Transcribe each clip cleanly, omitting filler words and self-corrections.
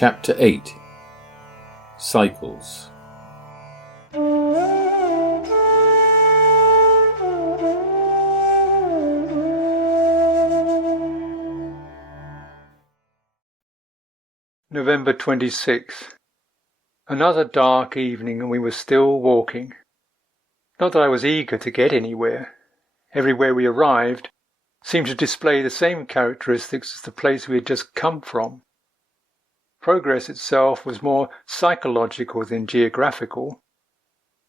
Chapter 8 Cycles. November 26th. Another dark evening, and we were still walking. Not that I was eager to get anywhere. Everywhere we arrived seemed to display the same characteristics as the place we had just come from. Progress itself was more psychological than geographical.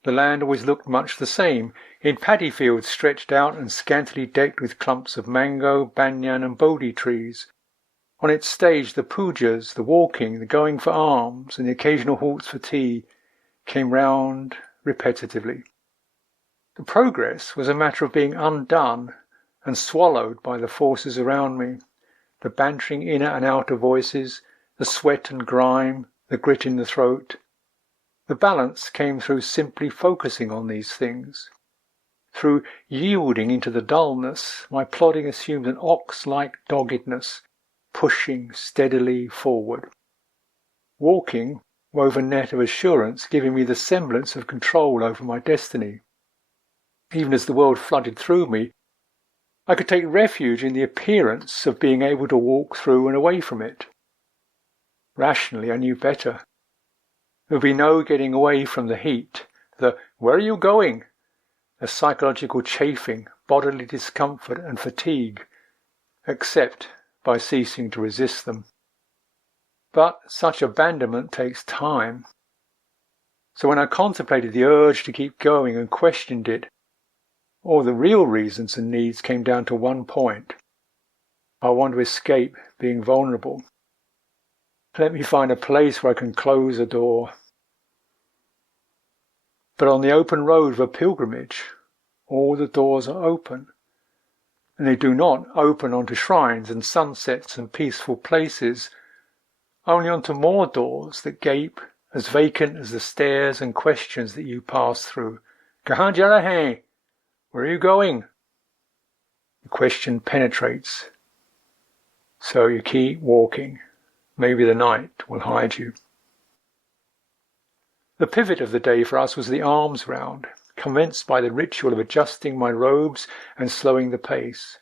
The land always looked much the same, in paddy fields stretched out and scantily decked with clumps of mango, banyan and bodhi trees. On its stage the pujas, the walking, the going for alms, and the occasional halts for tea came round repetitively. The progress was a matter of being undone and swallowed by the forces around me, the bantering inner and outer voices, the sweat and grime, the grit in the throat. The balance came through simply focusing on these things. Through yielding into the dullness, my plodding assumed an ox-like doggedness, pushing steadily forward. Walking wove a net of assurance, giving me the semblance of control over my destiny. Even as the world flooded through me, I could take refuge in the appearance of being able to walk through and away from it. Rationally, I knew better. There would be no getting away from the heat, the "where are you going?", the psychological chafing, bodily discomfort and fatigue, except by ceasing to resist them. But such abandonment takes time. So when I contemplated the urge to keep going and questioned it, all the real reasons and needs came down to one point. I want to escape being vulnerable. Let me find a place where I can close a door. But on the open road of a pilgrimage, all the doors are open, and they do not open onto shrines and sunsets and peaceful places, only onto more doors that gape as vacant as the stares and questions that you pass through. Kahan ja rahe hain? Where are you going? The question penetrates. So you keep walking. Maybe the night will hide you. The pivot of the day for us was the alms round, commenced by the ritual of adjusting my robes and slowing the pace.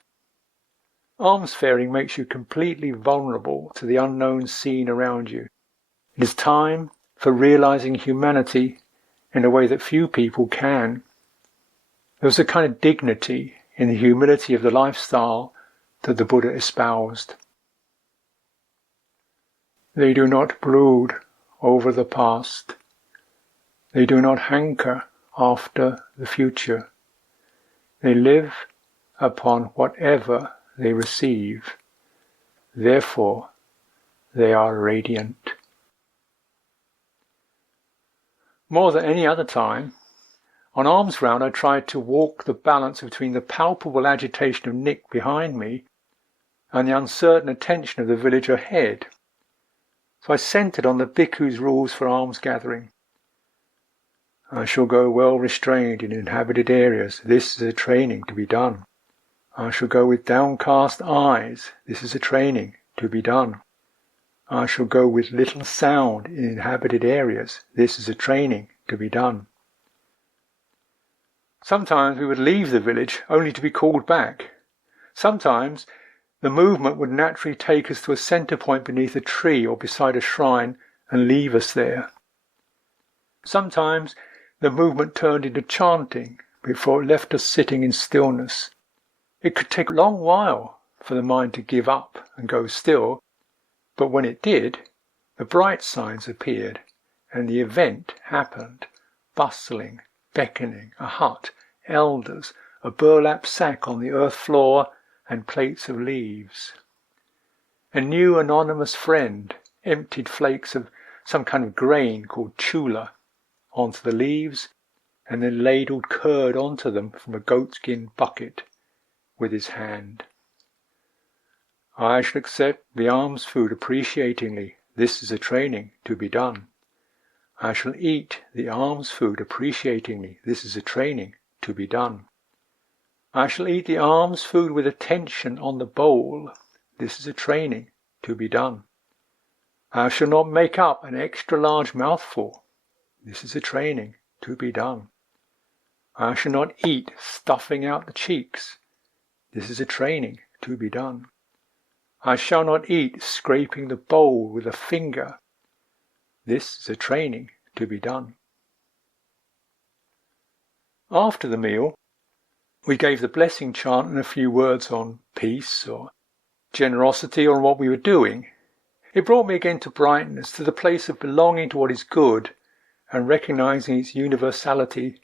Almsfaring makes you completely vulnerable to the unknown scene around you. It is time for realizing humanity in a way that few people can. There was a kind of dignity in the humility of the lifestyle that the Buddha espoused. They do not brood over the past. They do not hanker after the future. They live upon whatever they receive. Therefore, they are radiant. More than any other time, on alms round I tried to walk the balance between the palpable agitation of Nick behind me and the uncertain attention of the village ahead. So I centred on the bhikkhu's rules for alms gathering. I shall go well restrained in inhabited areas. This is a training to be done. I shall go with downcast eyes. This is a training to be done. I shall go with little sound in inhabited areas. This is a training to be done. Sometimes we would leave the village only to be called back. Sometimes the movement would naturally take us to a centre point beneath a tree or beside a shrine and leave us there. Sometimes the movement turned into chanting before it left us sitting in stillness. It could take a long while for the mind to give up and go still, but when it did, the bright signs appeared and the event happened, bustling, beckoning, a hut, elders, a burlap sack on the earth floor, and plates of leaves. A new anonymous friend emptied flakes of some kind of grain called chula onto the leaves and then ladled curd onto them from a goatskin bucket with his hand. I shall accept the alms food appreciatingly. This is a training to be done. I shall eat the alms food appreciatingly. This is a training to be done. I shall eat the alms food with attention on the bowl. This is a training to be done. I shall not make up an extra large mouthful. This is a training to be done. I shall not eat stuffing out the cheeks. This is a training to be done. I shall not eat scraping the bowl with a finger. This is a training to be done. After the meal, we gave the blessing chant and a few words on peace or generosity or on what we were doing. It brought me again to brightness, to the place of belonging to what is good and recognizing its universality,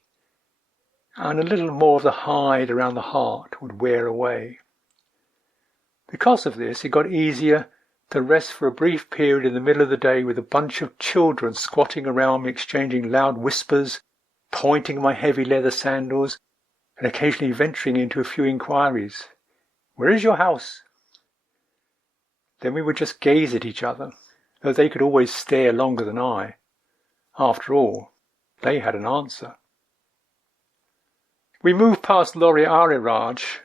and a little more of the hide around the heart would wear away. Because of this, it got easier to rest for a brief period in the middle of the day with a bunch of children squatting around me, exchanging loud whispers, pointing my heavy leather sandals, and occasionally venturing into a few inquiries. "Where is your house?" Then we would just gaze at each other, though they could always stare longer than I. After all, they had an answer. We moved past Lori Ariraj,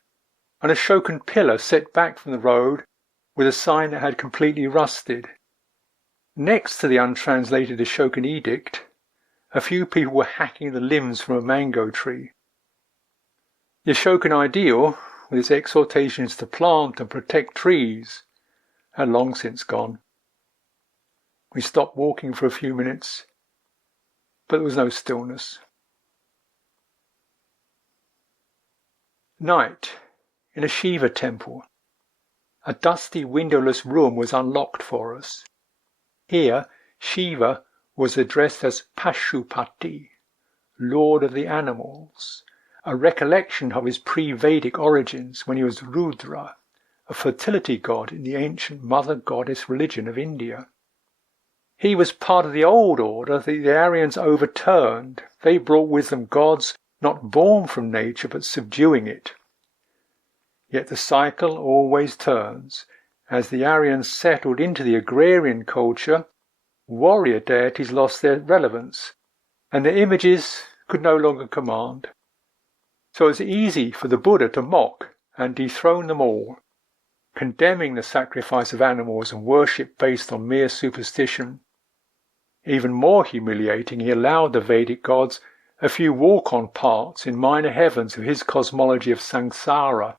and a Shokan pillar set back from the road with a sign that had completely rusted. Next to the untranslated Ashokan edict, a few people were hacking the limbs from a mango tree. The Ashokan ideal, with its exhortations to plant and protect trees, had long since gone. We stopped walking for a few minutes, but there was no stillness. Night, in a Shiva temple. A dusty, windowless room was unlocked for us. Here, Shiva was addressed as Pashupati, Lord of the Animals, a recollection of his pre-Vedic origins when he was Rudra, a fertility god in the ancient mother goddess religion of India. He was part of the old order that the Aryans overturned. They brought with them gods not born from nature but subduing it. Yet the cycle always turns. As the Aryans settled into the agrarian culture, warrior deities lost their relevance, and their images could no longer command. So it's easy for the Buddha to mock and dethrone them all, condemning the sacrifice of animals and worship based on mere superstition. Even more humiliating, he allowed the Vedic gods a few walk-on parts in minor heavens of his cosmology of samsara,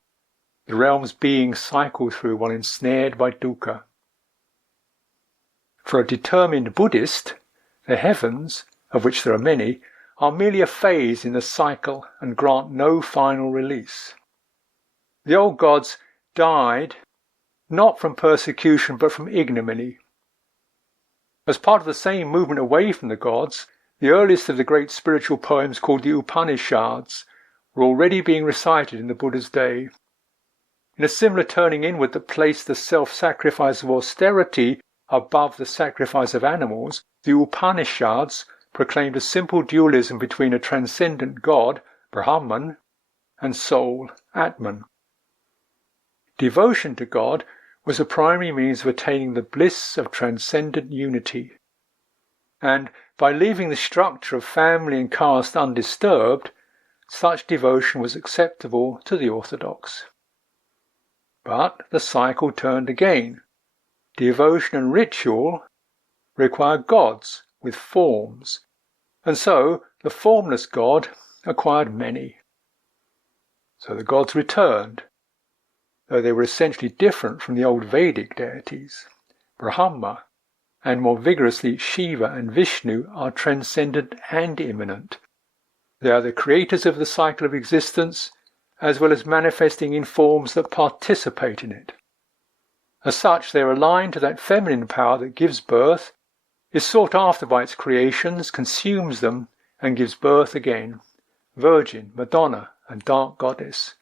the realms beings cycle through while ensnared by dukkha. For a determined Buddhist, the heavens, of which there are many, are merely a phase in the cycle and grant no final release. The old gods died not from persecution but from ignominy. As part of the same movement away from the gods, the earliest of the great spiritual poems called the Upanishads were already being recited in the Buddha's day. In a similar turning inward that placed the self-sacrifice of austerity above the sacrifice of animals, the Upanishads proclaimed a simple dualism between a transcendent God, Brahman, and soul, Atman. Devotion to God was a primary means of attaining the bliss of transcendent unity. And by leaving the structure of family and caste undisturbed, such devotion was acceptable to the orthodox. But the cycle turned again. Devotion and ritual require gods with forms, and so the formless God acquired many. So the gods returned, though they were essentially different from the old Vedic deities. Brahma, and more vigorously Shiva and Vishnu, are transcendent and immanent. They are the creators of the cycle of existence, as well as manifesting in forms that participate in it. As such, they are aligned to that feminine power that gives birth, is sought after by its creations, consumes them, and gives birth again. Virgin, Madonna, and dark goddess.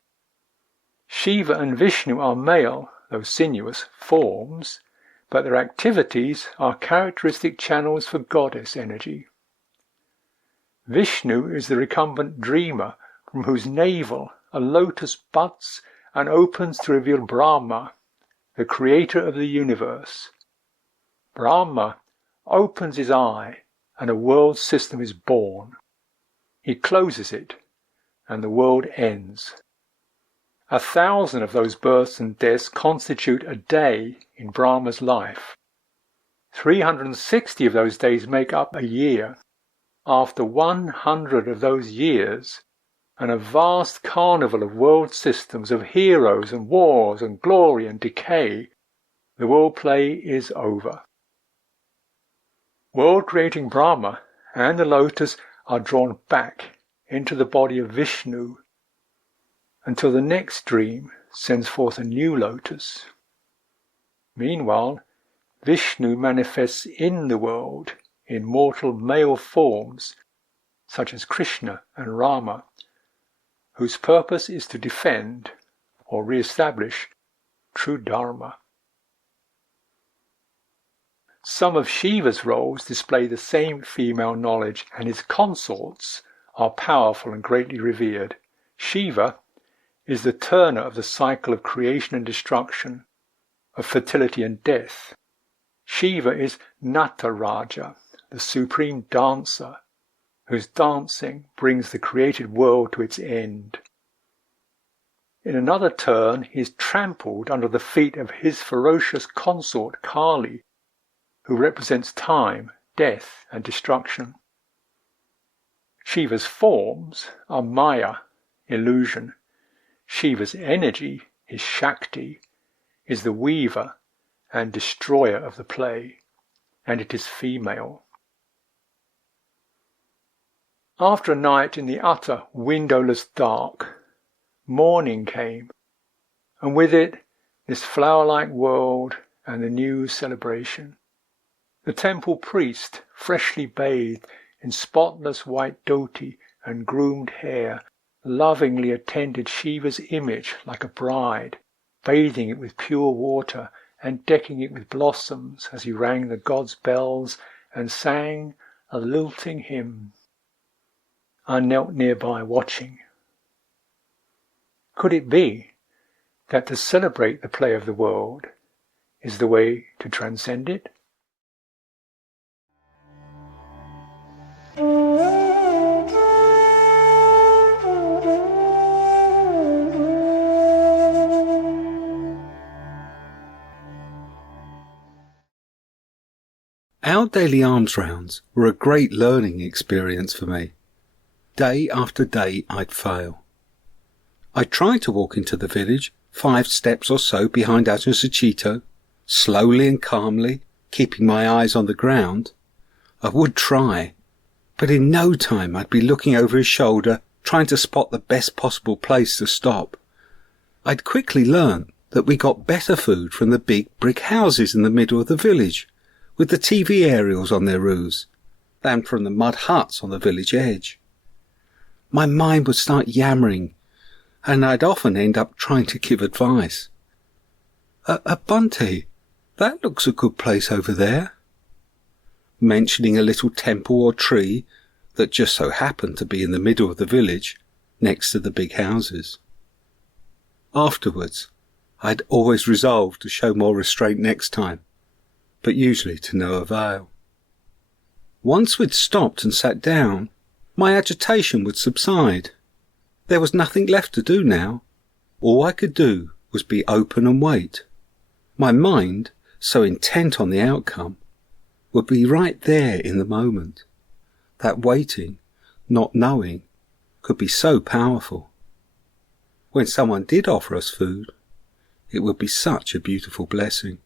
Shiva and Vishnu are male, though sinuous, forms, but their activities are characteristic channels for goddess energy. Vishnu is the recumbent dreamer from whose navel a lotus buds and opens to reveal Brahma, the creator of the universe. Brahma opens his eye and a world system is born. He closes it and the world ends. 1,000 of those births and deaths constitute a day in Brahma's life. 360 of those days make up a year. After 100 of those years, and a vast carnival of world systems of heroes and wars and glory and decay, the world play is over. World-creating Brahma and the lotus are drawn back into the body of Vishnu until the next dream sends forth a new lotus. Meanwhile, Vishnu manifests in the world in mortal male forms such as Krishna and Rama, whose purpose is to defend or re-establish true Dharma. Some of Shiva's roles display the same female knowledge, and his consorts are powerful and greatly revered. Shiva is the turner of the cycle of creation and destruction, of fertility and death. Shiva is Nataraja, the supreme dancer, whose dancing brings the created world to its end. In another turn, he is trampled under the feet of his ferocious consort Kali, who represents time, death, and destruction. Shiva's forms are Maya, illusion. Shiva's energy, his Shakti, is the weaver and destroyer of the play, and it is female. After a night in the utter windowless dark, morning came, and with it this flower-like world and the new celebration. The temple priest, freshly bathed in spotless white dhoti and groomed hair, lovingly attended Shiva's image like a bride, bathing it with pure water and decking it with blossoms as he rang the god's bells and sang a lilting hymn. I knelt nearby watching. Could it be that to celebrate the play of the world is the way to transcend it? Our daily alms rounds were a great learning experience for me. Day after day I'd fail. I'd try to walk into the village 5 steps or so behind Ajahn Sucitto, slowly and calmly, keeping my eyes on the ground. I would try, but in no time I'd be looking over his shoulder, trying to spot the best possible place to stop. I'd quickly learnt that we got better food from the big brick houses in the middle of the village, with the TV aerials on their roofs, than from the mud huts on the village edge. My mind would start yammering, and I'd often end up trying to give advice. Bunty, that looks a good place over there," mentioning a little temple or tree that just so happened to be in the middle of the village, next to the big houses. Afterwards, I'd always resolved to show more restraint next time, but usually to no avail. Once we'd stopped and sat down, my agitation would subside. There was nothing left to do now. All I could do was be open and wait. My mind, so intent on the outcome, would be right there in the moment. That waiting, not knowing, could be so powerful. When someone did offer us food, it would be such a beautiful blessing.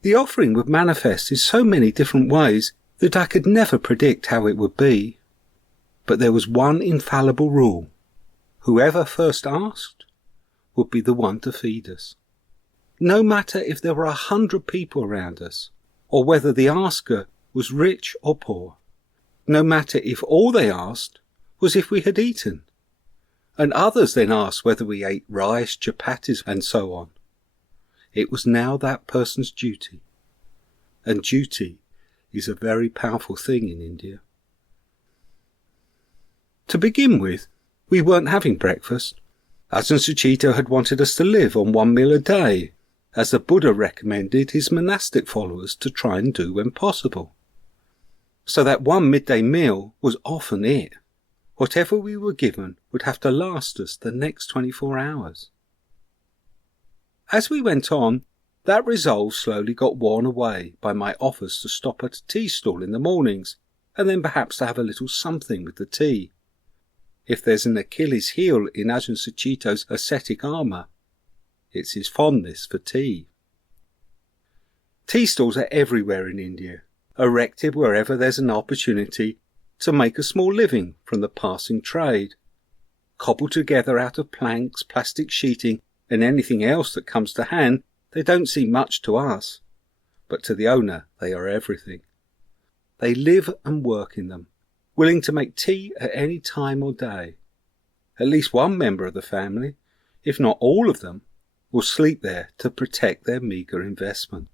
The offering would manifest in so many different ways that I could never predict how it would be. But there was one infallible rule. Whoever first asked would be the one to feed us. No matter if there were 100 people around us, or whether the asker was rich or poor. No matter if all they asked was if we had eaten. And others then asked whether we ate rice, chapatis, and so on. It was now that person's duty. And duty is a very powerful thing in India. To begin with, we weren't having breakfast. Ajahn Sucitto had wanted us to live on 1 meal a day, as the Buddha recommended his monastic followers to try and do when possible. So that one midday meal was often it. Whatever we were given would have to last us the next 24 hours. As we went on, That resolve slowly got worn away by my offers to stop at a tea stall in the mornings, and then perhaps to have a little something with the tea. If there's an Achilles heel in Ajahn Sucitto's ascetic armour, it's his fondness for tea. Tea stalls are everywhere in India, erected wherever there's an opportunity to make a small living from the passing trade. Cobbled together out of planks, plastic sheeting, and anything else that comes to hand, they don't seem much to us, but to the owner they are everything. They live and work in them, willing to make tea at any time or day. At least one member of the family, if not all of them, will sleep there to protect their meagre investment.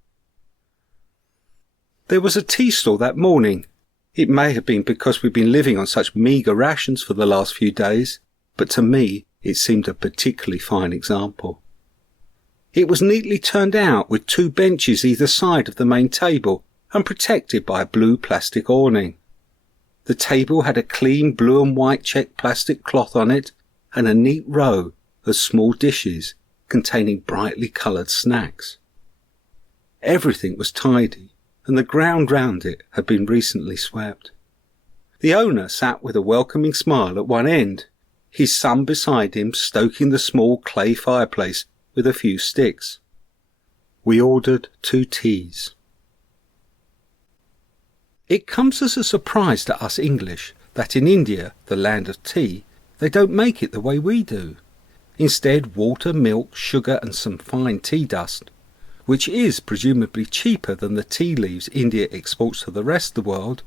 There was a tea stall that morning. It may have been because we'd been living on such meagre rations for the last few days, but to me it seemed a particularly fine example. It was neatly turned out with 2 benches either side of the main table and protected by a blue plastic awning. The table had a clean blue and white checked plastic cloth on it and a neat row of small dishes containing brightly coloured snacks. Everything was tidy, and the ground round it had been recently swept. The owner sat with a welcoming smile at one end, his son beside him stoking the small clay fireplace with a few sticks. We ordered 2 teas. It comes as a surprise to us English that in India, the land of tea, they don't make it the way we do. Instead, water, milk, sugar and some fine tea dust, which is presumably cheaper than the tea leaves India exports to the rest of the world,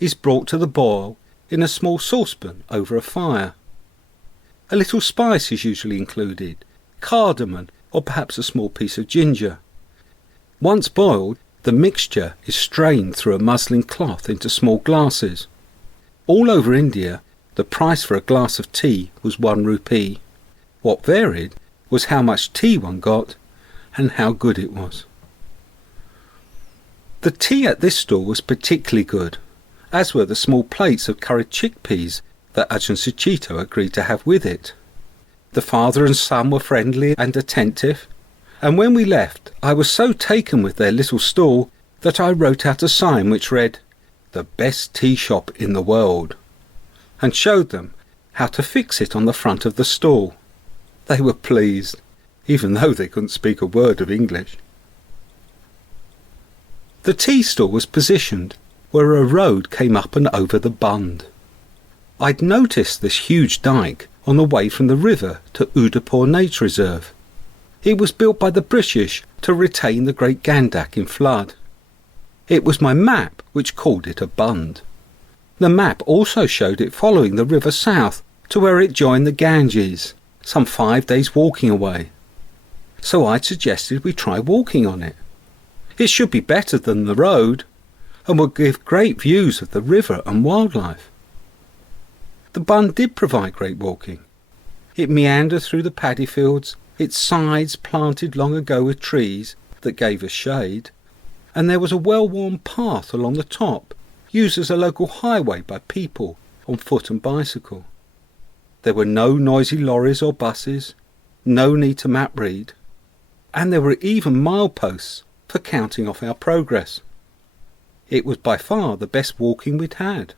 is brought to the boil in a small saucepan over a fire. A little spice is usually included, cardamom or perhaps a small piece of ginger. Once boiled, the mixture is strained through a muslin cloth into small glasses. All over India, the price for a glass of tea was 1 rupee. What varied was how much tea one got and how good it was. The tea at this stall was particularly good, as were the small plates of curried chickpeas that Ajahn Sucitto agreed to have with it. The father and son were friendly and attentive, and when we left I was so taken with their little stall that I wrote out a sign which read, "The best tea shop in the world," and showed them how to fix it on the front of the stall. They were pleased, even though they couldn't speak a word of English. The tea stall was positioned where a road came up and over the bund. I'd noticed this huge dyke on the way from the river to Udaipur Nature Reserve. It was built by the British to retain the Great Gandak in flood. It was my map which called it a bund. The map also showed it following the river south to where it joined the Ganges, some 5 days walking away. So I'd suggested we try walking on it. It should be better than the road, and would give great views of the river and wildlife. The bund did provide great walking. It meandered through the paddy fields, its sides planted long ago with trees that gave us shade, and there was a well-worn path along the top, used as a local highway by people on foot and bicycle. There were no noisy lorries or buses, no need to map read, and there were even mileposts for counting off our progress. It was by far the best walking we'd had.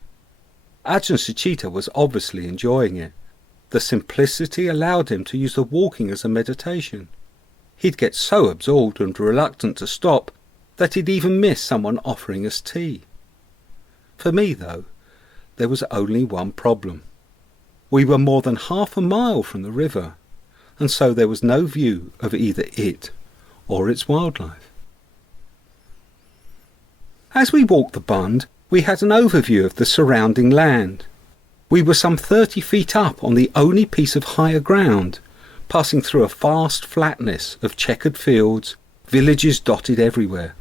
Ajahn Sucitto was obviously enjoying it. The simplicity allowed him to use the walking as a meditation. He'd get so absorbed and reluctant to stop that he'd even miss someone offering us tea. For me, though, there was only one problem. We were more than half a mile from the river, and so there was no view of either it or its wildlife. As we walked the bund, we had an overview of the surrounding land. We were some 30 feet up on the only piece of higher ground, passing through a vast flatness of checkered fields, villages dotted everywhere.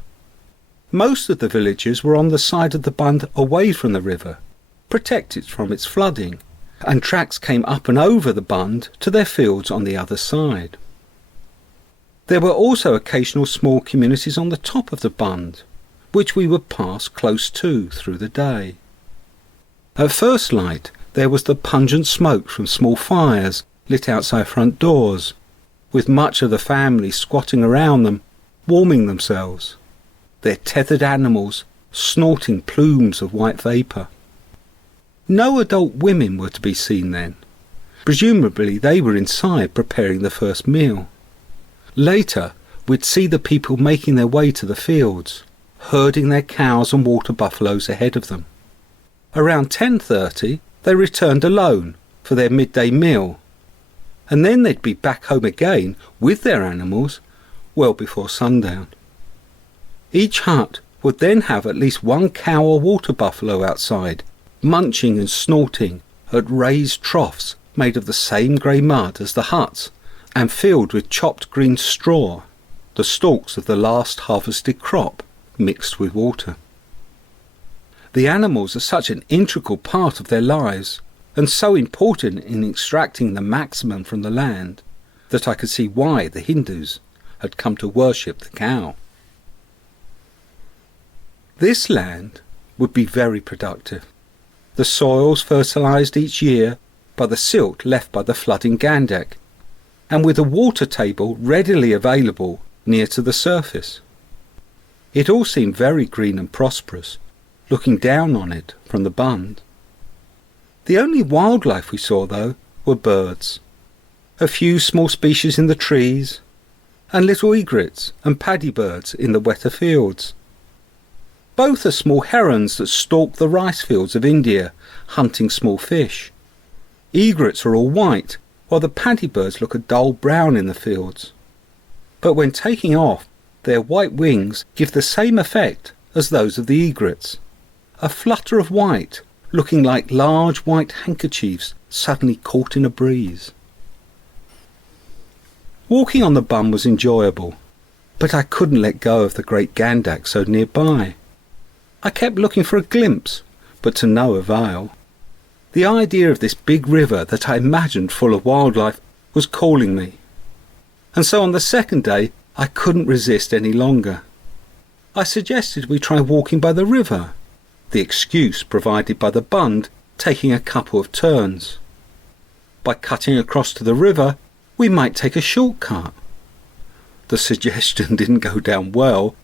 Most of the villages were on the side of the bund away from the river, protected from its flooding, and tracks came up and over the bund to their fields on the other side. There were also occasional small communities on the top of the bund, which we would pass close to through the day. At first light, there was the pungent smoke from small fires lit outside front doors, with much of the family squatting around them, warming themselves, their tethered animals snorting plumes of white vapour. No adult women were to be seen then. Presumably they were inside preparing the first meal. Later, we'd see the people making their way to the fields, herding their cows and water buffaloes ahead of them. Around 10:30, they returned alone for their midday meal, and then they'd be back home again with their animals well before sundown. Each hut would then have at least one cow or water buffalo outside, munching and snorting at raised troughs made of the same grey mud as the huts and filled with chopped green straw, the stalks of the last harvested crop mixed with water. The animals are such an integral part of their lives and so important in extracting the maximum from the land that I could see why the Hindus had come to worship the cow. This land would be very productive. The soils fertilised each year by the silt left by the flooding Gandak, and with a water table readily available near to the surface. It all seemed very green and prosperous, looking down on it from the bund. The only wildlife we saw, though, were birds. A few small species in the trees, and little egrets and paddy birds in the wetter fields. Both are small herons that stalk the rice fields of India, hunting small fish. Egrets are all white, while the paddy birds look a dull brown in the fields. But when taking off, their white wings give the same effect as those of the egrets. A flutter of white, looking like large white handkerchiefs suddenly caught in a breeze. Walking on the bum was enjoyable, but I couldn't let go of the great Gandak so nearby. I kept looking for a glimpse, but to no avail. The idea of this big river that I imagined full of wildlife was calling me. And so on the second day, I couldn't resist any longer. I suggested we try walking by the river, the excuse provided by the bund taking a couple of turns. By cutting across to the river, we might take a shortcut. The suggestion didn't go down well,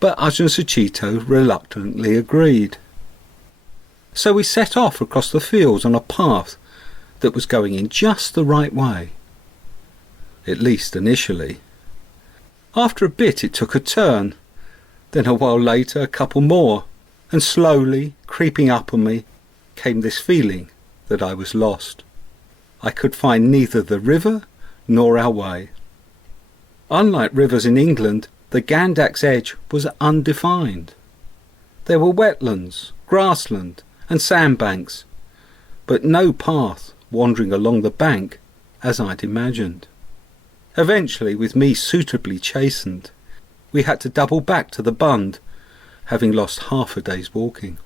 but Ajahn Sucitto reluctantly agreed. So we set off across the fields on a path that was going in just the right way. At least initially. After a bit it took a turn, then a while later a couple more, and slowly, creeping up on me, came this feeling that I was lost. I could find neither the river nor our way. Unlike rivers in England, the Gandak's edge was undefined. There were wetlands, grassland, and sandbanks, but no path wandering along the bank as I'd imagined. Eventually, with me suitably chastened, we had to double back to the bund, having lost half a day's walking.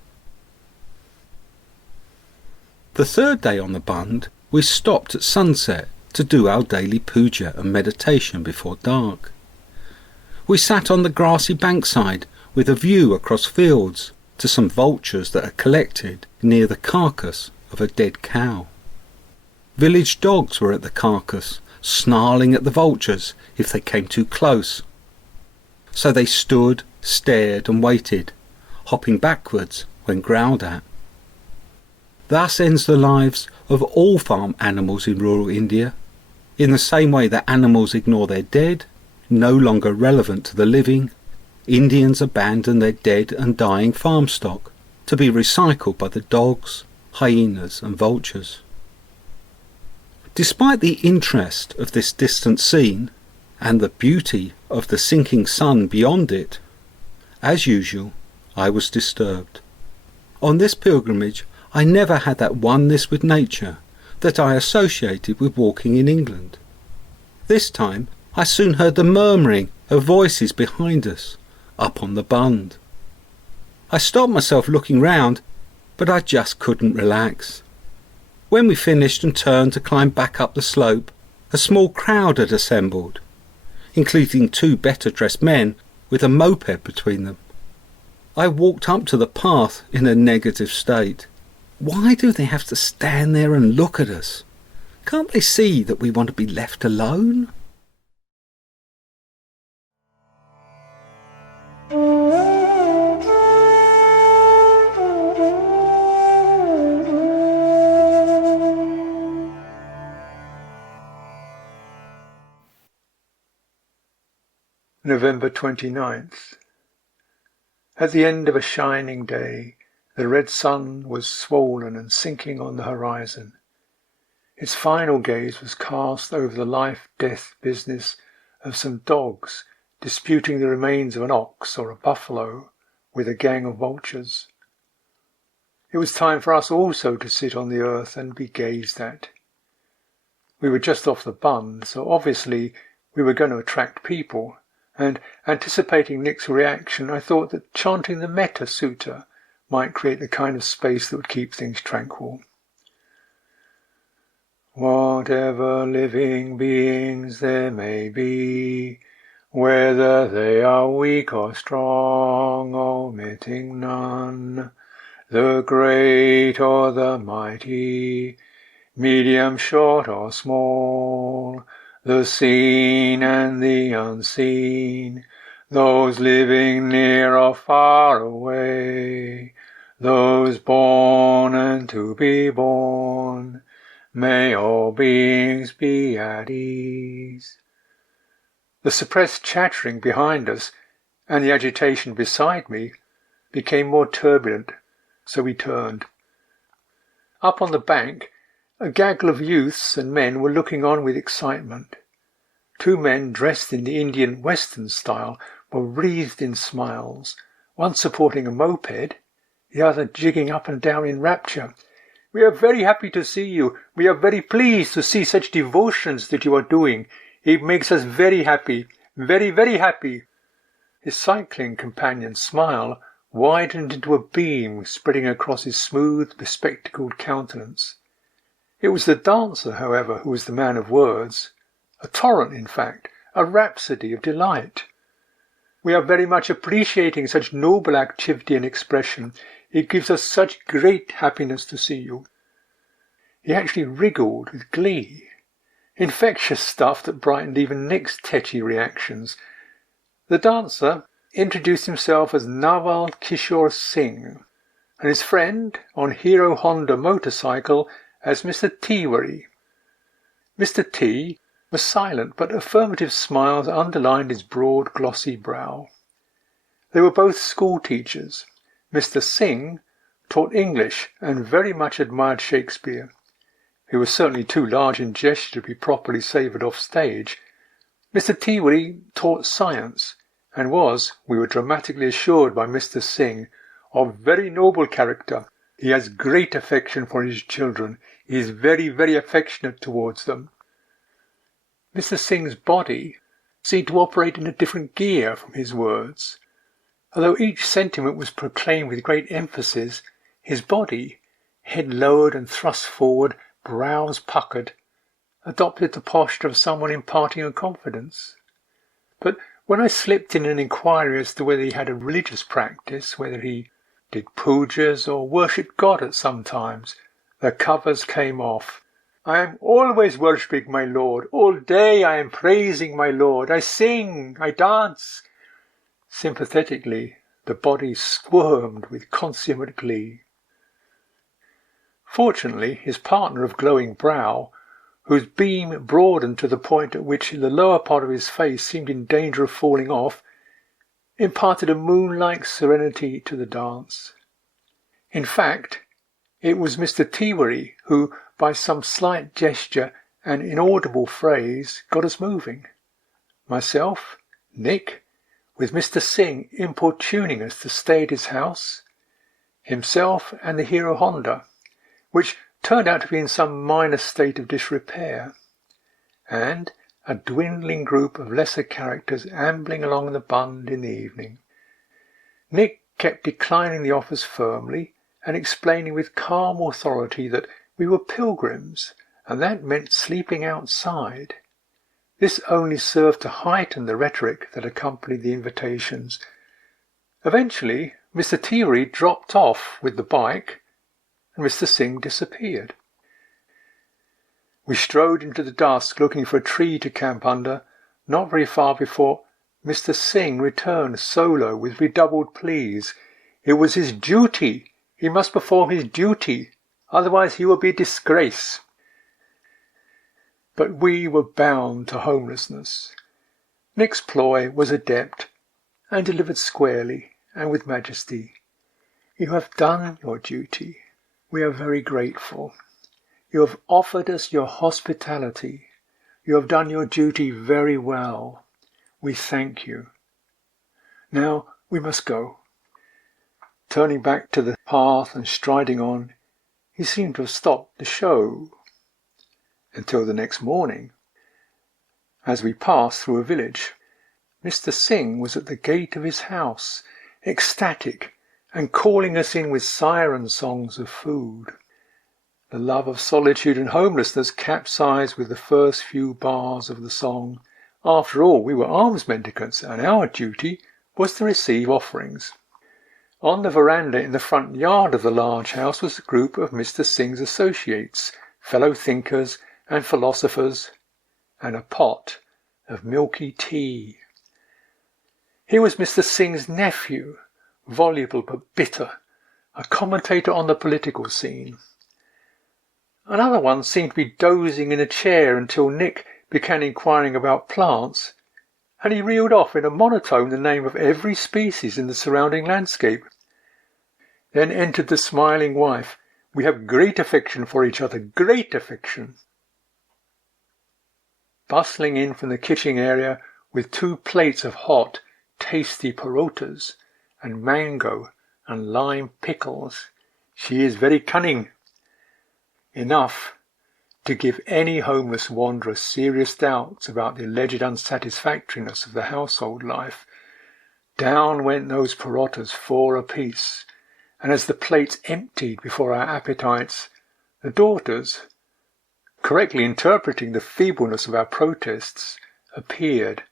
The third day on the bund, we stopped at sunset to do our daily puja and meditation before dark. We sat on the grassy bankside with a view across fields to some vultures that had collected near the carcass of a dead cow. Village dogs were at the carcass, snarling at the vultures if they came too close. So they stood, stared and waited, hopping backwards when growled at. Thus ends the lives of all farm animals in rural India, in the same way that animals ignore their dead, no longer relevant to the living. Indians abandon their dead and dying farm stock to be recycled by the dogs, hyenas and vultures. Despite the interest of this distant scene and the beauty of the sinking sun beyond it, as usual, I was disturbed. On this pilgrimage, I never had that oneness with nature that I associated with walking in England. This time, I soon heard the murmuring of voices behind us, up on the bund. I stopped myself looking round, but I just couldn't relax. When we finished and turned to climb back up the slope, a small crowd had assembled, including two better-dressed men with a moped between them. I walked up to the path in a negative state. Why do they have to stand there and look at us? Can't they see that we want to be left alone? November 29th. At the end of a shining day, the red sun was swollen and sinking on the horizon. Its final gaze was cast over the life-death business of some dogs disputing the remains of an ox or a buffalo with a gang of vultures. It was time for us also to sit on the earth and be gazed at. We were just off the bund, so obviously we were going to attract people, and anticipating Nick's reaction, I thought that chanting the Metta Sutta might create the kind of space that would keep things tranquil. Whatever living beings there may be, whether they are weak or strong, omitting none, the great or the mighty, medium, short or small, the seen and the unseen, those living near or far away, those born and to be born, may all beings be at ease. The suppressed chattering behind us and the agitation beside me became more turbulent, so we turned. Up on the bank, a gaggle of youths and men were looking on with excitement. Two men dressed in the Indian Western style were wreathed in smiles, one supporting a moped, the other jigging up and down in rapture. "We are very happy to see you. We are very pleased to see such devotions that you are doing. It makes us very happy, very, very happy." His cycling companion's smile widened into a beam spreading across his smooth, bespectacled countenance. It was the dancer, however, who was the man of words. A torrent, in fact, a rhapsody of delight. "We are very much appreciating such noble activity and expression. It gives us such great happiness to see you." He actually wriggled with glee. Infectious stuff that brightened even Nick's tetchy reactions. The dancer introduced himself as Naval Kishore Singh, and his friend, on Hero Honda motorcycle, as Mr. Tiwari. Mr. T was silent, but affirmative smiles underlined his broad, glossy brow. They were both school teachers. Mr. Singh taught English and very much admired Shakespeare. He was certainly too large in gesture to be properly savoured off stage. Mr. Tiwari taught science, and was, we were dramatically assured by Mr. Singh, of very noble character. He has great affection for his children. He is very, very affectionate towards them. Mr. Singh's body seemed to operate in a different gear from his words. Although each sentiment was proclaimed with great emphasis, his body, head lowered and thrust forward, brows puckered, adopted the posture of someone imparting a confidence. But when I slipped in an inquiry as to whether he had a religious practice, whether he did pujas or worshipped God at some times, the covers came off. "I am always worshipping my Lord. All day I am praising my Lord. I sing, I dance." Sympathetically, the body squirmed with consummate glee. Fortunately, his partner of glowing brow, whose beam broadened to the point at which the lower part of his face seemed in danger of falling off, imparted a moon-like serenity to the dance. In fact, it was Mr. Tiwari who, by some slight gesture and inaudible phrase, got us moving. Myself, Nick, with Mr. Singh importuning us to stay at his house, himself and the Hero Honda, which turned out to be in some minor state of disrepair, and a dwindling group of lesser characters ambling along the bund in the evening. Nick kept declining the offers firmly and explaining with calm authority that we were pilgrims, and that meant sleeping outside. This only served to heighten the rhetoric that accompanied the invitations. Eventually, Mr. Tiwari dropped off with the bike, and Mr. Singh disappeared. We strode into the dusk looking for a tree to camp under, not very far before Mr. Singh returned solo with redoubled pleas. It was his duty. He must perform his duty, otherwise he will be a disgrace. But we were bound to homelessness. Nick's ploy was adept and delivered squarely and with majesty. You have done your duty. We are very grateful. You have offered us your hospitality. You have done your duty very well. We thank you. Now we must go. Turning back to the path and striding on, he seemed to have stopped the show. Until the next morning, as we passed through a village, Mr. Singh was at the gate of his house, ecstatic, and calling us in with siren songs of food. The love of solitude and homelessness capsized with the first few bars of the song. After all, we were alms mendicants, and our duty was to receive offerings. On the veranda in the front yard of the large house was a group of Mr. Singh's associates, fellow thinkers and philosophers, and a pot of milky tea. Here was Mr. Singh's nephew, voluble but bitter, a commentator on the political scene. Another one seemed to be dozing in a chair until Nick began inquiring about plants, and he reeled off in a monotone the name of every species in the surrounding landscape. Then entered the smiling wife. We have great affection for each other, great affection. Bustling in from the kitchen area with 2 plates of hot, tasty parotas and mango and lime pickles. She is very cunning. Enough to give any homeless wanderer serious doubts about the alleged unsatisfactoriness of the household life. Down went those parotas 4 apiece, and as the plates emptied before our appetites, the daughters, correctly interpreting the feebleness of our protests, appeared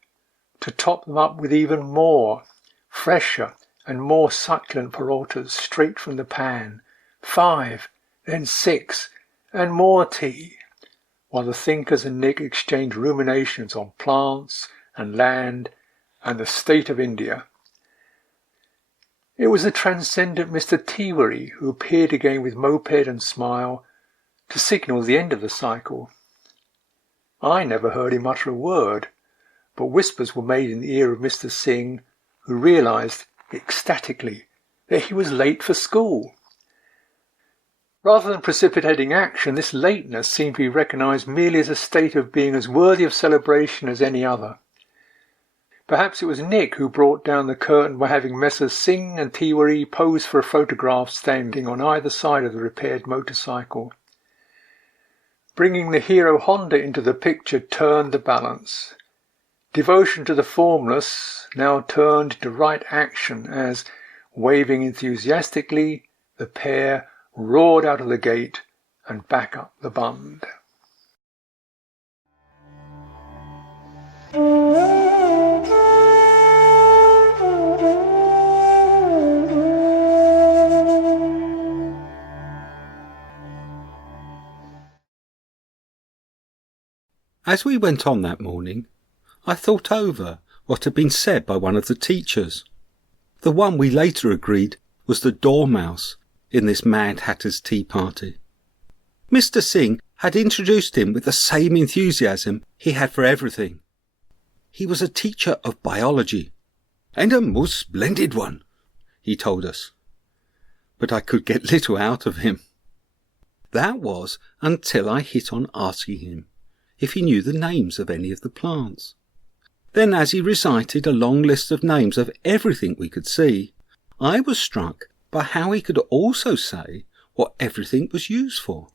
to top them up with even more, fresher and more succulent parotas straight from the pan, 5, then 6, and more tea, while the thinkers and Nick exchanged ruminations on plants and land and the state of India. It was the transcendent Mr. Tiwari who appeared again with moped and smile to signal the end of the cycle. I never heard him utter a word, but whispers were made in the ear of Mr. Singh, who realized ecstatically that he was late for school. Rather than precipitating action, this lateness seemed to be recognized merely as a state of being as worthy of celebration as any other. Perhaps it was Nick who brought down the curtain by having Messrs. Singh and Tiwari pose for a photograph standing on either side of the repaired motorcycle. Bringing the hero Honda into the picture turned the balance. Devotion to the formless now turned into right action as, waving enthusiastically, the pair roared out of the gate and back up the bund. As we went on that morning, I thought over what had been said by one of the teachers. The one we later agreed was the dormouse in this Mad Hatter's tea party. Mr. Singh had introduced him with the same enthusiasm he had for everything. He was a teacher of biology, and a most splendid one, he told us. But I could get little out of him. That was until I hit on asking him if he knew the names of any of the plants. Then, as he recited a long list of names of everything we could see, I was struck by how he could also say what everything was used for.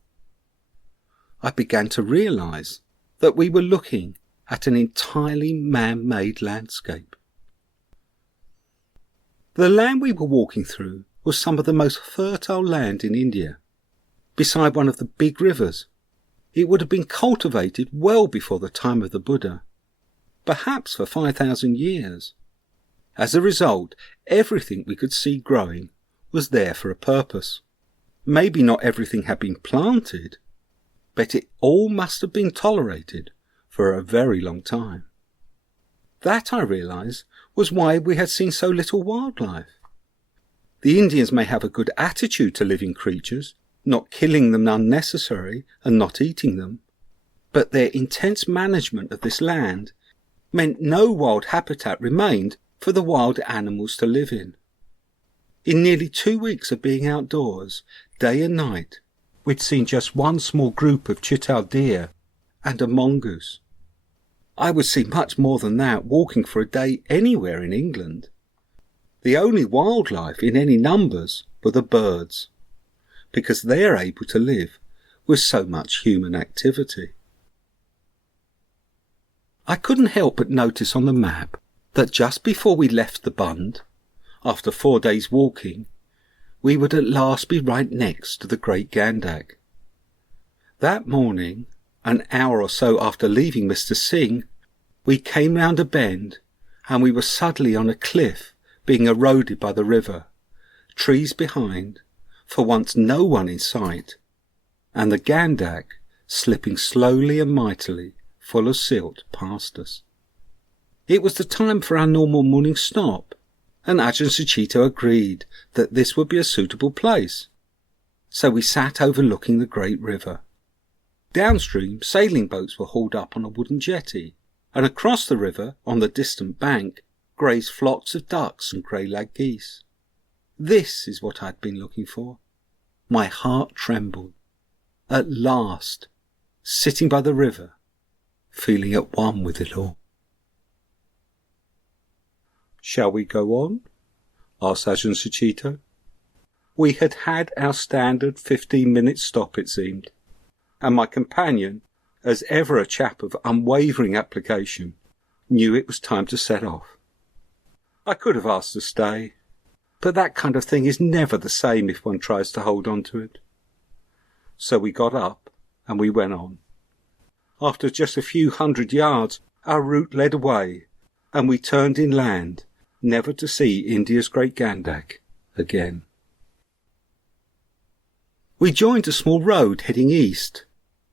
I began to realize that we were looking at an entirely man-made landscape. The land we were walking through was some of the most fertile land in India. Beside one of the big rivers, it would have been cultivated well before the time of the Buddha, perhaps for 5,000 years. As a result, everything we could see growing was there for a purpose. Maybe not everything had been planted, but it all must have been tolerated for a very long time. That, I realised, was why we had seen so little wildlife. The Indians may have a good attitude to living creatures, not killing them unnecessary and not eating them, but their intense management of this land meant no wild habitat remained for the wild animals to live in. In nearly 2 weeks of being outdoors, day and night, we'd seen just one small group of chital deer and a mongoose. I would see much more than that walking for a day anywhere in England. The only wildlife in any numbers were the birds, because they're able to live with so much human activity. I couldn't help but notice on the map that just before we left the Bund, after 4 days walking, we would at last be right next to the Great Gandak. That morning, an hour or so after leaving Mr. Singh, we came round a bend and we were suddenly on a cliff being eroded by the river, trees behind, for once no one in sight, and the Gandak slipping slowly and mightily, full of silt, past us. It was the time for our normal morning stop, and Ajahn Sucitto agreed that this would be a suitable place. So we sat overlooking the great river. Downstream, sailing boats were hauled up on a wooden jetty, and across the river, on the distant bank, grazed flocks of ducks and grey-lag geese. This is what I had been looking for. My heart trembled. At last, sitting by the river, feeling at one with it all. "Shall we go on?" asked Ajahn Sucitto. We had had our standard 15-minute stop, it seemed, and my companion, as ever a chap of unwavering application, knew it was time to set off. I could have asked to stay, but that kind of thing is never the same if one tries to hold on to it. So we got up and we went on. After just a few 100 yards, our route led away, and we turned inland, never to see India's Great Gandak again. We joined a small road heading east,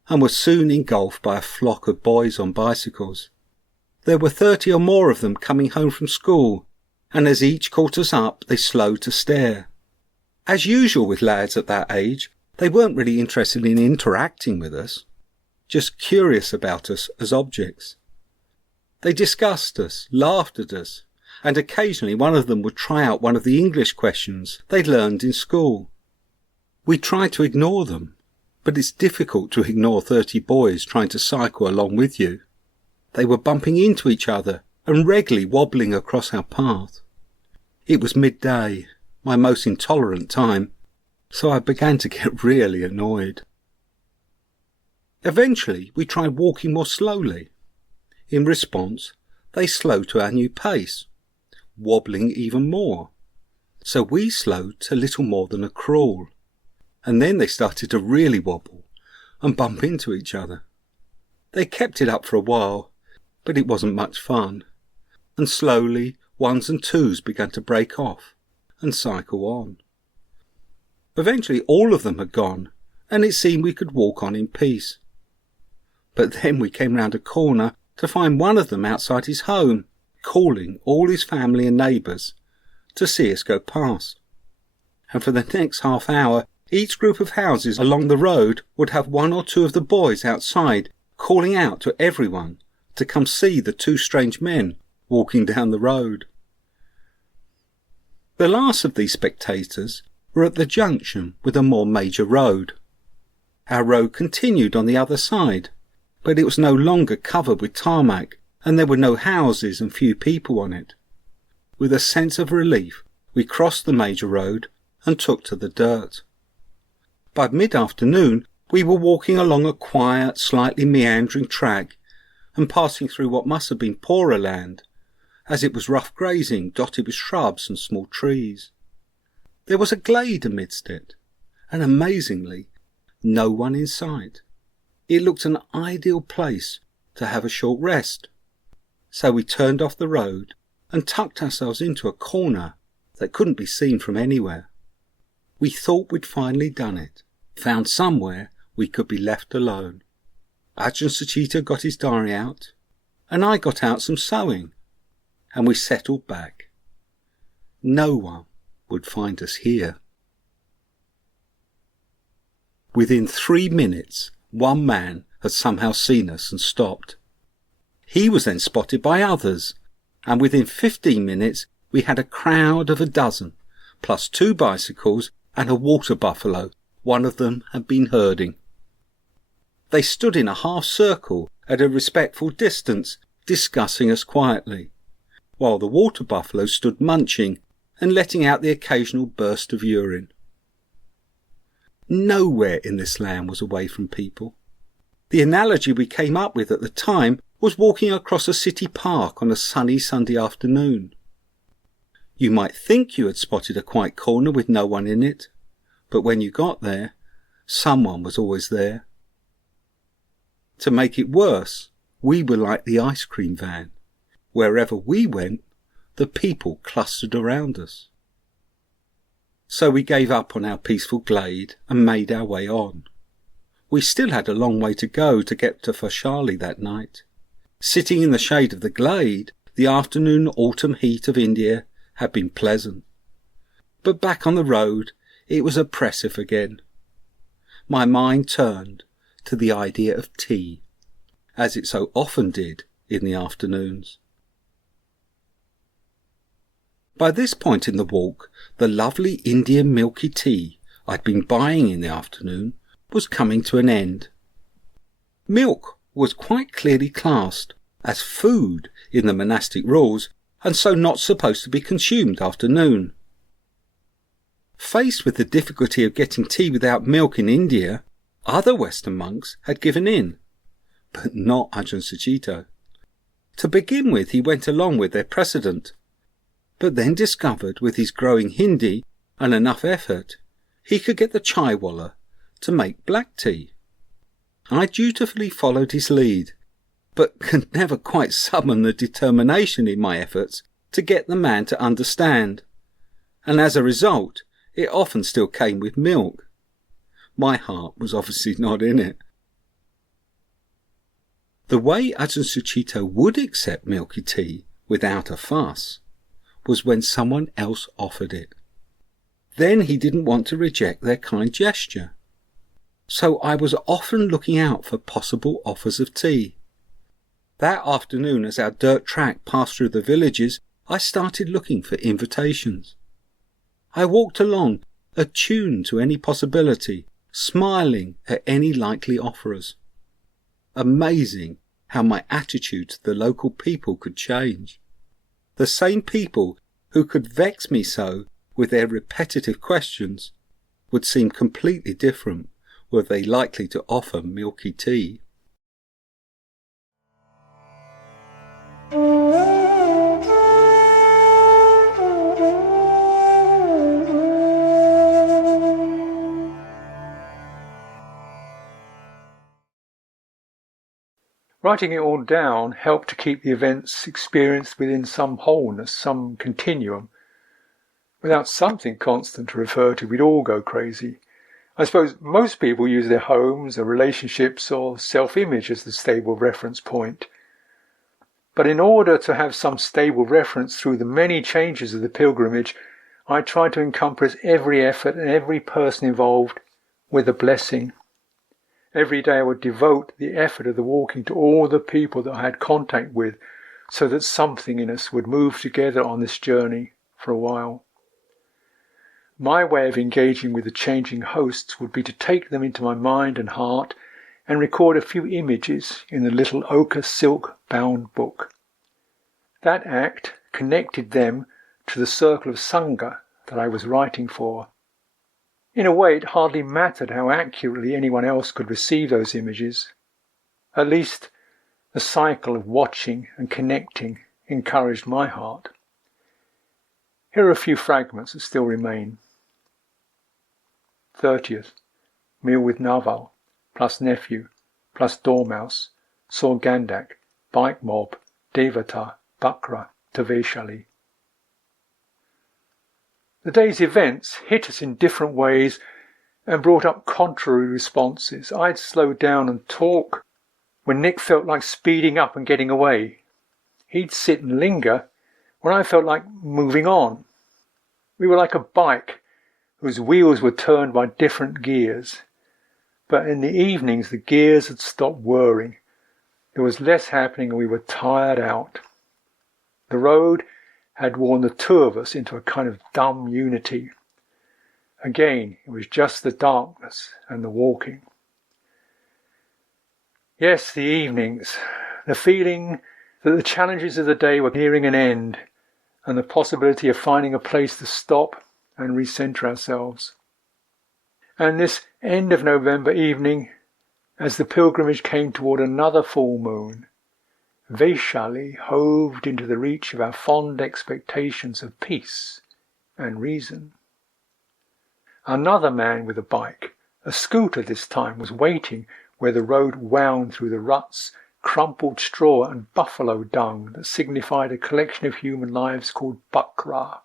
and were soon engulfed by a flock of boys on bicycles. There were 30 or more of them coming home from school, and as each caught us up, they slowed to stare. As usual with lads at that age, they weren't really interested in interacting with us, just curious about us as objects. They discussed us, laughed at us, and occasionally one of them would try out one of the English questions they'd learned in school. We tried to ignore them, but it's difficult to ignore 30 boys trying to cycle along with you. They were bumping into each other and regularly wobbling across our path. It was midday, my most intolerant time, so I began to get really annoyed. Eventually, we tried walking more slowly. In response, they slowed to our new pace, wobbling even more. So we slowed to little more than a crawl, and then they started to really wobble and bump into each other. They kept it up for a while, but it wasn't much fun, and slowly ones and twos began to break off and cycle on. Eventually all of them had gone, and it seemed we could walk on in peace. But then we came round a corner to find one of them outside his home, calling all his family and neighbours to see us go past. And for the next half hour, each group of houses along the road would have one or two of the boys outside calling out to everyone to come see the two strange men walking down the road. The last of these spectators were at the junction with a more major road. Our road continued on the other side, but it was no longer covered with tarmac, and there were no houses and few people on it. With a sense of relief, we crossed the major road and took to the dirt. By mid-afternoon, we were walking along a quiet, slightly meandering track and passing through what must have been poorer land, as it was rough grazing dotted with shrubs and small trees. There was a glade amidst it, and amazingly, no one in sight. It looked an ideal place to have a short rest. So we turned off the road and tucked ourselves into a corner that couldn't be seen from anywhere. We thought we'd finally done it, found somewhere we could be left alone. Ajahn Sucitto got his diary out, and I got out some sewing, and we settled back. No one would find us here. Within 3 minutes, one man had somehow seen us and stopped. He was then spotted by others, and within 15 minutes we had a crowd of a dozen, plus 2 bicycles and a water buffalo one of them had been herding. They stood in a half circle at a respectful distance, discussing us quietly, while the water buffalo stood munching and letting out the occasional burst of urine. Nowhere in this land was away from people. The analogy we came up with at the time was walking across a city park on a sunny Sunday afternoon. You might think you had spotted a quiet corner with no one in it, but when you got there, someone was always there. To make it worse, we were like the ice cream van. Wherever we went, the people clustered around us. So we gave up on our peaceful glade and made our way on. We still had a long way to go to get to Vaishali that night. Sitting in the shade of the glade, the afternoon autumn heat of India had been pleasant. But back on the road, it was oppressive again. My mind turned to the idea of tea, as it so often did in the afternoons. By this point in the walk, the lovely Indian milky tea I'd been buying in the afternoon was coming to an end. Milk was quite clearly classed as food in the monastic rules, and so not supposed to be consumed after noon. Faced with the difficulty of getting tea without milk in India, other Western monks had given in, but not Ajahn Sucitto. To begin with, he went along with their precedent, but then discovered with his growing Hindi and enough effort, he could get the chaiwala to make black tea. I dutifully followed his lead, but could never quite summon the determination in my efforts to get the man to understand, and as a result, it often still came with milk. My heart was obviously not in it. The way Ajahn Sucitto would accept milky tea without a fuss was when someone else offered it. Then he didn't want to reject their kind gesture. So I was often looking out for possible offers of tea. That afternoon, as our dirt track passed through the villages, I started looking for invitations. I walked along, attuned to any possibility, smiling at any likely offerers. Amazing how my attitude to the local people could change. The same people who could vex me so with their repetitive questions would seem completely different were they likely to offer milky tea. Writing it all down helped to keep the events experienced within some wholeness, some continuum. Without something constant to refer to, we'd all go crazy. I suppose most people use their homes, their relationships, or self-image as the stable reference point. But in order to have some stable reference through the many changes of the pilgrimage, I tried to encompass every effort and every person involved with a blessing. Every day I would devote the effort of the walking to all the people that I had contact with, so that something in us would move together on this journey for a while. My way of engaging with the changing hosts would be to take them into my mind and heart and record a few images in the little ochre silk-bound book. That act connected them to the circle of Sangha that I was writing for. In a way, it hardly mattered how accurately anyone else could receive those images. At least, the cycle of watching and connecting encouraged my heart. Here are a few fragments that still remain. 30th. Meal with Naval, plus nephew, plus dormouse, saw Gandak, bike mob, Devata, Bakra, to Vaishali. The day's events hit us in different ways and brought up contrary responses. I'd slow down and talk when Nick felt like speeding up and getting away. He'd sit and linger when I felt like moving on. We were like a bike whose wheels were turned by different gears. But in the evenings the gears had stopped whirring. There was less happening and we were tired out. The road had worn the two of us into a kind of dumb unity. Again, it was just the darkness and the walking. Yes, the evenings, the feeling that the challenges of the day were nearing an end, and the possibility of finding a place to stop and recenter ourselves. And this end of November evening, as the pilgrimage came toward another full moon, Vaishali hoved into the reach of our fond expectations of peace and reason. Another man with a bike, a scooter this time, was waiting where the road wound through the ruts, crumpled straw and buffalo dung that signified a collection of human lives called Bakra.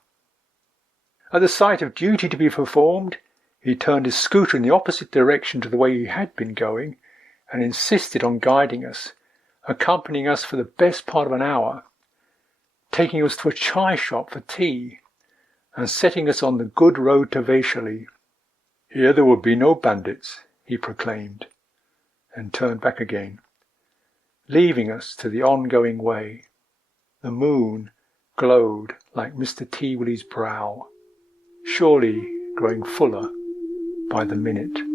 At the sight of duty to be performed, he turned his scooter in the opposite direction to the way he had been going and insisted on guiding us, accompanying us for the best part of an hour, taking us to a chai shop for tea, and setting us on the good road to Vaishali. Here there would be no bandits, he proclaimed, and turned back again, leaving us to the ongoing way. The moon glowed like Mr. T. Willie's brow, surely growing fuller by the minute.